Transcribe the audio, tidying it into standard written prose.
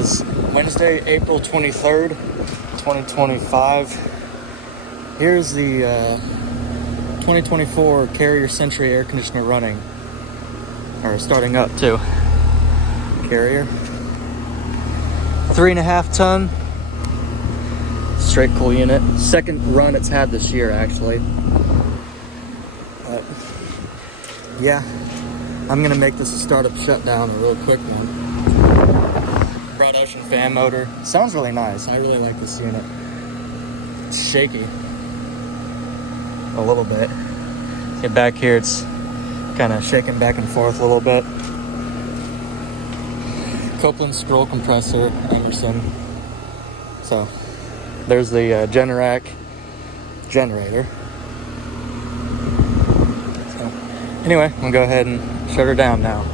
is Wednesday, April 23rd, 2025. Here's the 2024 Carrier Sentry air conditioner running, or starting up too. Carrier. 3.5 ton. Straight cool unit. Second run it's had this year, actually. But yeah, I'm gonna make this a startup shutdown, a real quick one. Broad ocean fan motor. Sounds really nice. I really like this unit. It's shaky a little bit. Get back here, it's kind of shaking back and forth a little bit. Copeland scroll compressor, Emerson. So there's the Generac generator. So anyway, I'm gonna go ahead and shut her down now.